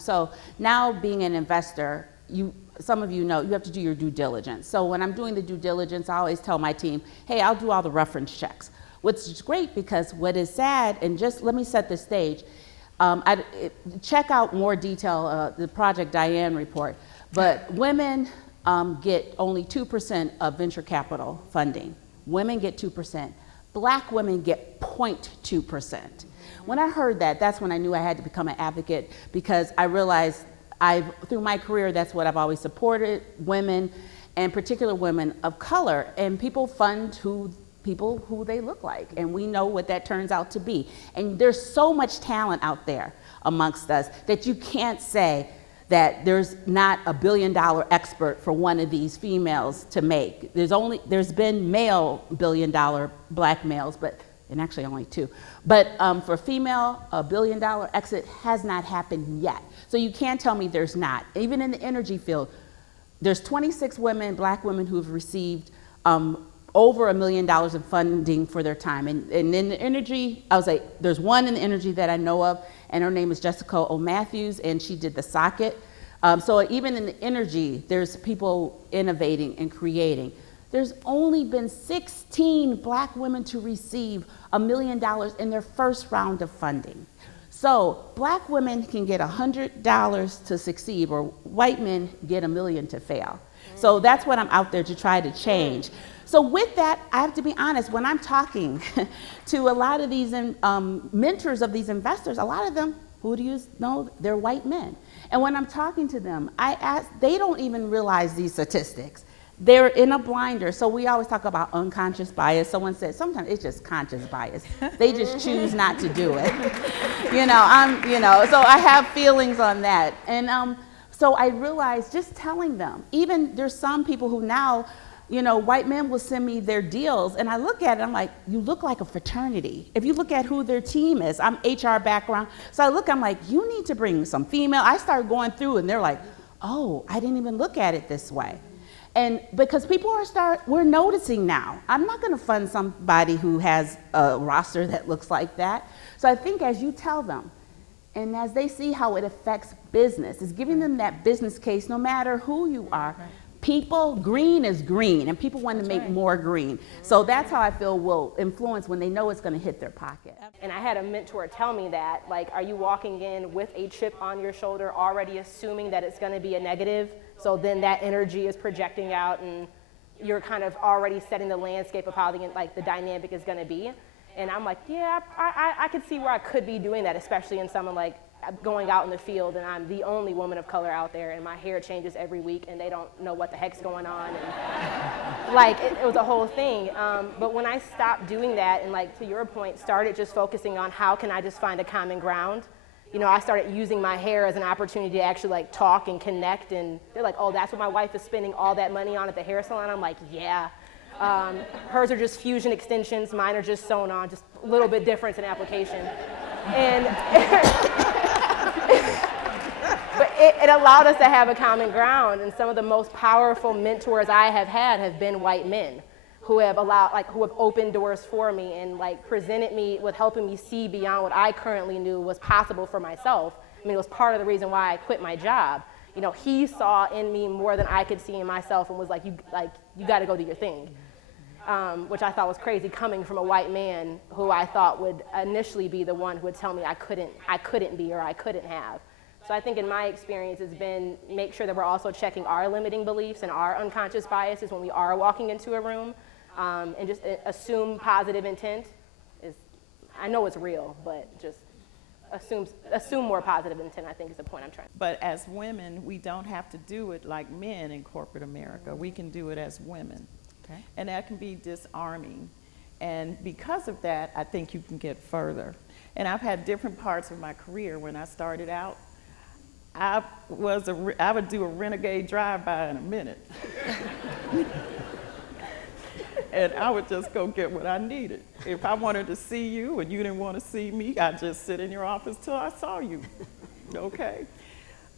So now being an investor, some of you know, you have to do your due diligence. So when I'm doing the due diligence, I always tell my team, hey, I'll do all the reference checks. What's great, because what is sad, and just let me set the stage, check out more detail, the Project Diane report, but women get only 2% of venture capital funding. Women get 2%. Black women get 0.2%. When I heard that, that's when I knew I had to become an advocate, because I realized through my career, that's what I've always supported, women, and particular women of color, and people fund people who they look like, and we know what that turns out to be. And there's so much talent out there amongst us that you can't say that there's not a $1 billion expert for one of these females to make. There's been male $1 billion black males, and actually only 2. But for female, a $1 billion exit has not happened yet. So you can't tell me there's not. Even in the energy field, there's 26 women, black women, who have received over $1 million in funding for their time. And in the energy, I was like, there's one in the energy that I know of, and her name is Jessica O. Matthews, and she did the socket. So even in the energy, there's people innovating and creating. There's only been 16 black women to receive $1 million in their first round of funding. So black women can get $100 to succeed, or white men get $1 million to fail. So that's what I'm out there to try to change. So with that, I have to be honest, when I'm talking to a lot of these mentors of these investors, a lot of them, who do you know? They're white men. And when I'm talking to them, I ask, they don't even realize these statistics. They're in a blinder. So we always talk about unconscious bias. Someone said sometimes it's just conscious bias. They just choose not to do it. So I have feelings on that. And so I realized just telling them, even there's some people who now, white men will send me their deals, and I look at it, I'm like, you look like a fraternity. If you look at who their team is, I'm HR background, so I'm like, you need to bring some female. I started going through, and they're like, oh, I didn't even look at it this way. And because people we're noticing now. I'm not gonna fund somebody who has a roster that looks like that. So I think as you tell them, and as they see how it affects business, it's giving them that business case no matter who you are. Right. People, green is green, and people want to make more green. So that's how I feel will influence when they know it's going to hit their pocket. And I had a mentor tell me that, like, are you walking in with a chip on your shoulder, already assuming that it's going to be a negative? So then that energy is projecting out, and you're kind of already setting the landscape of how the dynamic is going to be. And I'm like, yeah, I could see where I could be doing that, especially in someone like going out in the field, and I'm the only woman of color out there, and my hair changes every week, and they don't know what the heck's going on, and it was a whole thing. But when I stopped doing that, and to your point, started just focusing on how can I just find a common ground, I started using my hair as an opportunity to actually talk and connect, and they're like, oh, that's what my wife is spending all that money on at the hair salon? I'm like, yeah. Hers are just fusion extensions, mine are just sewn on, just a little bit difference in application. And but it allowed us to have a common ground, and some of the most powerful mentors I have had have been white men who have who have opened doors for me and presented me with helping me see beyond what I currently knew was possible for myself. I mean, it was part of the reason why I quit my job. He saw in me more than I could see in myself and was like, you got to go do your thing. Which I thought was crazy, coming from a white man who I thought would initially be the one who would tell me I couldn't be or I couldn't have. So I think in my experience it's been make sure that we're also checking our limiting beliefs and our unconscious biases when we are walking into a room, and just assume positive intent. I know it's real, but just assume more positive intent, I think is the point I'm trying. But as women, we don't have to do it like men in corporate America. We can do it as women. Okay. And that can be disarming. And because of that, I think you can get further. And I've had different parts of my career. When I started out, I would do a renegade drive-by in a minute. And I would just go get what I needed. If I wanted to see you and you didn't want to see me, I'd just sit in your office till I saw you. Okay?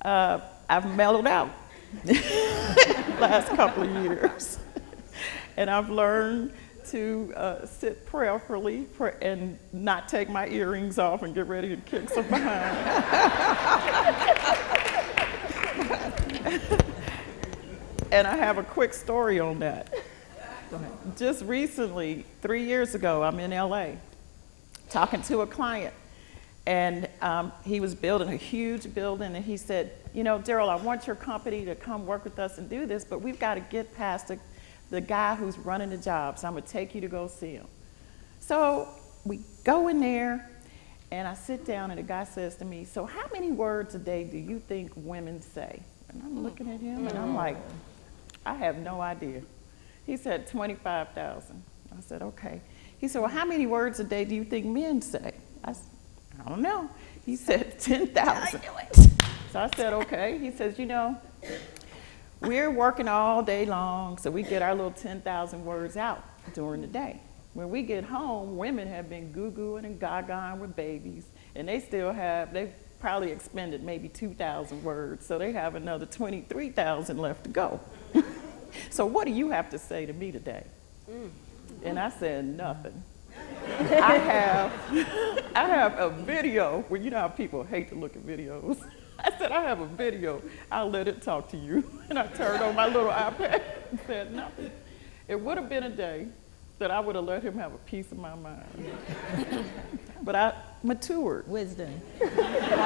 I've mellowed out last couple of years. And I've learned to sit prayerfully and not take my earrings off and get ready to kick some behind. And I have a quick story on that. Just recently, 3 years ago, I'm in LA talking to a client. And he was building a huge building, and he said, you know, Daryl, I want your company to come work with us and do this, but we've got to get past the guy who's running the job, so I'm going to take you to go see him. So we go in there, and I sit down, and the guy says to me, so how many words a day do you think women say? And I'm looking at him, and I'm like, I have no idea. He said 25,000. I said, okay. He said, well, how many words a day do you think men say? I don't know. He said 10,000. So I said, okay. He says, you know, we're working all day long, so we get our little 10,000 words out during the day. When we get home, women have been goo-gooing and gaga with babies, and they've probably expended maybe 2,000 words, so they have another 23,000 left to go. So what do you have to say to me today? And I said, nothing. I have a video, well, you know how people hate to look at videos. I said, I have a video, I'll let it talk to you. And I turned on my little iPad and said nothing. It would have been a day that I would have let him have a piece of my mind. But I matured. Wisdom. The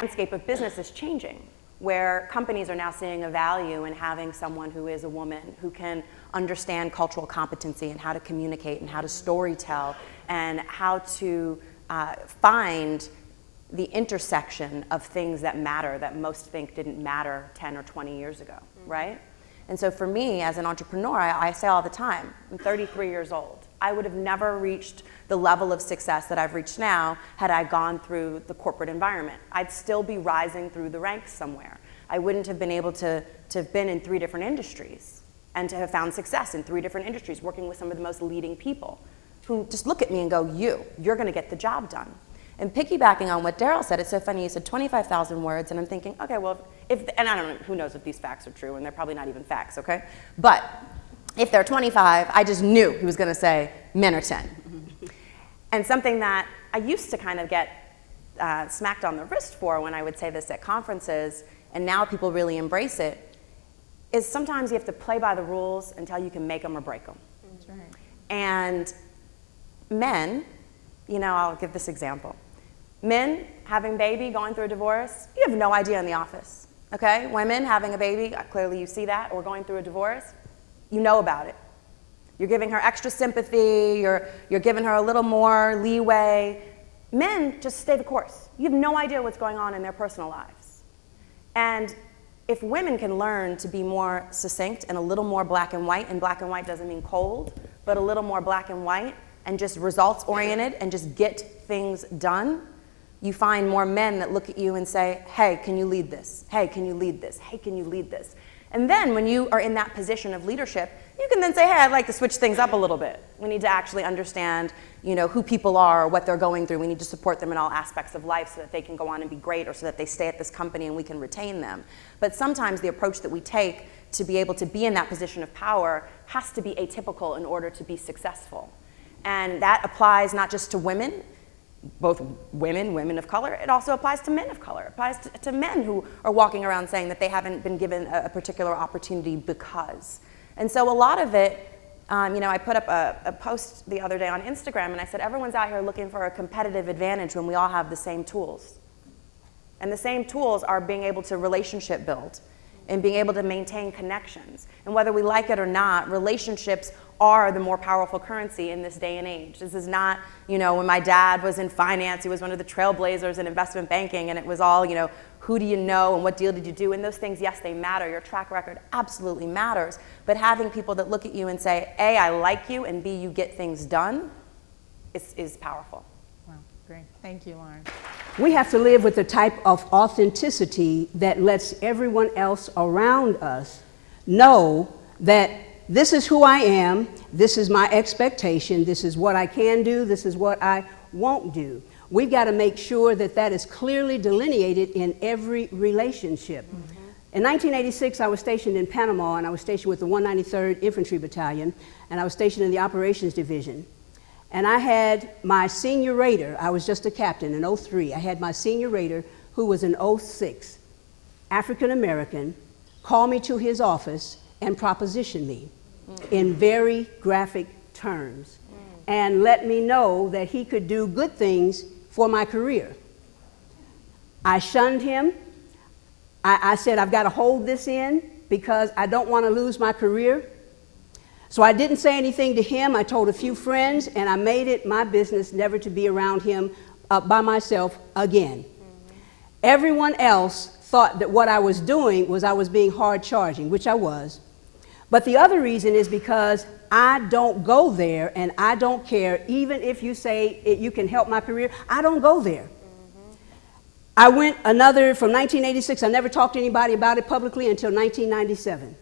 landscape of business is changing, where companies are now seeing a value in having someone who is a woman who can understand cultural competency and how to communicate and how to storytell and how to find the intersection of things that matter that most think didn't matter 10 or 20 years ago, right? And so for me as an entrepreneur, I say all the time, I'm 33 years old. I would have never reached the level of success that I've reached now had I gone through the corporate environment. I'd still be rising through the ranks somewhere. I wouldn't have been able to have been in 3 different industries and to have found success in 3 different industries, working with some of the most leading people who just look at me and go, you're gonna get the job done. And piggybacking on what Daryl said, it's so funny, he said 25,000 words, and I'm thinking, okay, well, and I don't know, who knows if these facts are true, and they're probably not even facts, okay? But if they're 25, I just knew he was gonna say men are 10. And something that I used to kind of get smacked on the wrist for when I would say this at conferences, and now people really embrace it, is sometimes you have to play by the rules until you can make them or break them. That's right. And men, you know, I'll give this example. Men having a baby, going through a divorce, you have no idea in the office, okay? Women having a baby, clearly you see that, or going through a divorce, you know about it. You're giving her extra sympathy, you're giving her a little more leeway. Men just stay the course. You have no idea what's going on in their personal lives. And if women can learn to be more succinct and a little more black and white doesn't mean cold, but a little more black and white, and just results oriented and just get things done, you find more men that look at you and say, hey, can you lead this? Hey, can you lead this? Hey, can you lead this? And then when you are in that position of leadership, you can then say, hey, I'd like to switch things up a little bit. We need to actually understand, you know, who people are or what they're going through. We need to support them in all aspects of life so that they can go on and be great, or so that they stay at this company and we can retain them. But sometimes the approach that we take to be able to be in that position of power has to be atypical in order to be successful. And that applies not just to women, both women of color, it also applies to men of color. It applies to men who are walking around saying that they haven't been given a particular opportunity because. And so a lot of it, you know, I put up a post the other day on Instagram and I said, everyone's out here looking for a competitive advantage when we all have the same tools. And the same tools are being able to relationship build and being able to maintain connections. And whether we like it or not, relationships are the more powerful currency in this day and age. This is not, you know, when my dad was in finance, he was one of the trailblazers in investment banking, and it was all, you know, who do you know and what deal did you do? And those things, yes, they matter. Your track record absolutely matters. But having people that look at you and say, A, I like you, and B, you get things done, is powerful. Wow, great. Thank you, Lauren. We have to live with a type of authenticity that lets everyone else around us know that this is who I am, this is my expectation, this is what I can do, this is what I won't do. We've got to make sure that that is clearly delineated in every relationship. Mm-hmm. In 1986, I was stationed in Panama, and I was stationed with the 193rd Infantry Battalion, and I was stationed in the Operations Division. And I had my senior raider, I was just a captain in 03, I had my senior raider who was an 06, African American, call me to his office and proposition me in very graphic terms and let me know that he could do good things for my career. I shunned him. I said, I've got to hold this in because I don't want to lose my career. So I didn't say anything to him. I told a few friends, and I made it my business never to be around him by myself again. Everyone else thought that what I was doing was I was being hard charging, which I was. But the other reason is because I don't go there and I don't care, even if you say you can help my career, I don't go there. I went from 1986, I never talked to anybody about it publicly until 1997.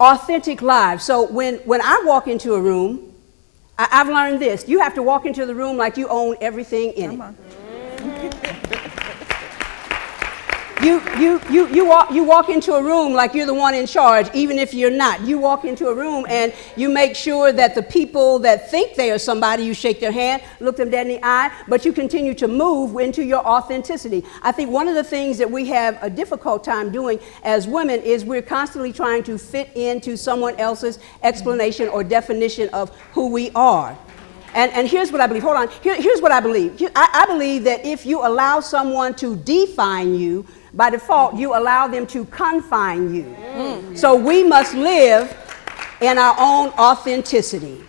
Authentic lives. So when I walk into a room, I've learned this. You have to walk into the room like you own everything in it. You walk into a room like you're the one in charge, even if you're not. You walk into a room and you make sure that the people that think they are somebody, you shake their hand, look them dead in the eye, but you continue to move into your authenticity. I think one of the things that we have a difficult time doing as women is we're constantly trying to fit into someone else's explanation or definition of who we are. And here's what I believe. Hold on. Here's what I believe. I believe that if you allow someone to define you, by default, you allow them to confine you. So we must live in our own authenticity.